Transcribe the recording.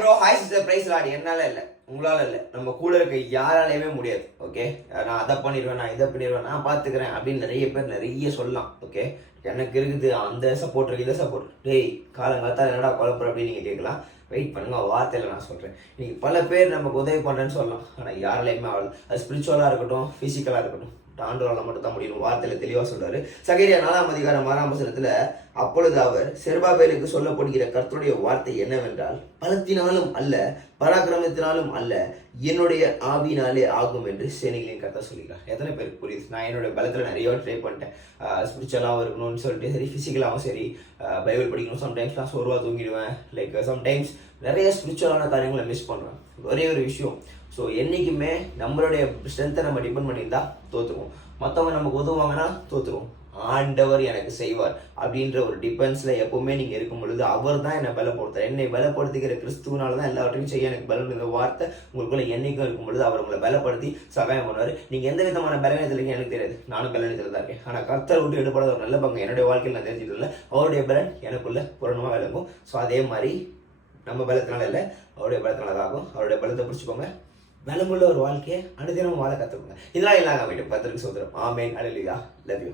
Bro hi sister price lot என்னால இல்லை. உங்களால இல்லை. நம்ம கூட இருக்க யாராலையுமே முடியாது. ஓகே நான் அதை பண்ணிடுவேன் நான் இதை பண்ணிடுவேன் நான் பார்த்துக்கிறேன் அப்படின்னு நிறைய பேர் நிறைய சொல்லலாம். ஓகே எனக்கு இருக்குது அந்த சப்போர்ட் இருக்கு இதை சப்போர்ட் டேய் காலங்காத்தால என்னடா குழப்பம் அப்படின்னு நீங்கள் கேட்கலாம். வெயிட் பண்ணுங்க வார்த்தையில் நான் சொல்கிறேன் இன்னைக்கு பல பேர் நமக்கு உதவி பண்ணுறேன்னு சொல்லலாம். ஆனால் யாராலையுமே அவ்வளோ அது ஸ்பிரிச்சுவலாக இருக்கட்டும் ஃபிசிக்கலாக இருக்கட்டும். ஆண்டவரால் மட்டும்தான் முடியும் வார்த்தையில தெளிவாக சொல்றாரு. சகரியா நாலாம் அதிகாரம் ஆறாம் வசனத்துல அப்பொழுது அவர் செர்பாபேலுக்கு சொல்லப்படுகிற கர்த்தருடைய வார்த்தை என்னவென்றால் பலத்தினாலும் அல்ல பராக்கிரமத்தினாலும் அல்ல என்னுடைய ஆவினாலே ஆகும் என்று சேனைகளின் கர்த்தர் சொல்லிக்கிறார் எத்தனை பேருக்கு புரியுது? நான் என்னுடைய பலத்தில் நிறைய ட்ரை பண்ணிட்டேன். ஸ்பிரிச்சுவலாகவும் இருக்கணும்னு சொல்லிட்டு சரி ஃபிசிக்கலாகவும் சரி பைபிள் படிக்கணும். சம்டைம்ஸ் நான் சோர்வா தூங்கிடுவேன். லைக் சம்டைம்ஸ் நிறைய ஸ்பிரிச்சுவலான காரியங்களை மிஸ் பண்ணுவேன் ஒரே ஒரு விஷயம் ஸோ என்றைக்குமே நம்மளுடைய ஸ்ட்ரென்த்தை நம்ம டிபெண்ட் பண்ணியிருந்தா தோற்றுருவோம் மற்றவங்க நமக்கு உதவுவாங்கன்னா தோற்றுருவோம் ஆண்டவர் எனக்கு செய்வார் அப்படின்ற ஒரு டிபென்ஸில் எப்போவுமே நீங்கள் இருக்கும் பொழுது அவர் தான் என்னை பலப்படுத்துறார். என்னை பலப்படுத்திக்கிற கிறிஸ்துவனால தான் எல்லாவற்றையும் செய்ய எனக்கு பலம் இந்த வார்த்தை உங்களுக்குள்ள என்னைக்கும் இருக்கும் பொழுது அவர் உங்களை பலப்படுத்தி சகாயம் பண்ணுவார். நீங்கள் எந்த விதமான பலவீனத்தில் இருக்கீங்க எனக்கு தெரியாது. நானும் பலவீனத்தில் தான் இருக்கேன். ஆனால் கர்த்தர் விட்டு எடுப்படாத ஒரு நல்ல பங்கு என்னுடைய வாழ்க்கையில் நான் தெரிஞ்சுக்கல அவருடைய பலன் எனக்குள்ள பூரணமாக விளங்கும். ஸோ அதே மாதிரி நம்ம பலத்தினால இல்லை அவருடைய பலத்தினால தான் ஆகும் அவருடைய பலத்தை பிடிச்சிக்கோங்க பலமுள்ள ஒரு வாழ்க்கையை அனுதினமும் வாழ கற்றுக்கோங்க இதெல்லாம் இல்லாம வீட்டு பத்திரிக்கை சொல்கிறோம் ஆமேன். அழலியா லவ் யூ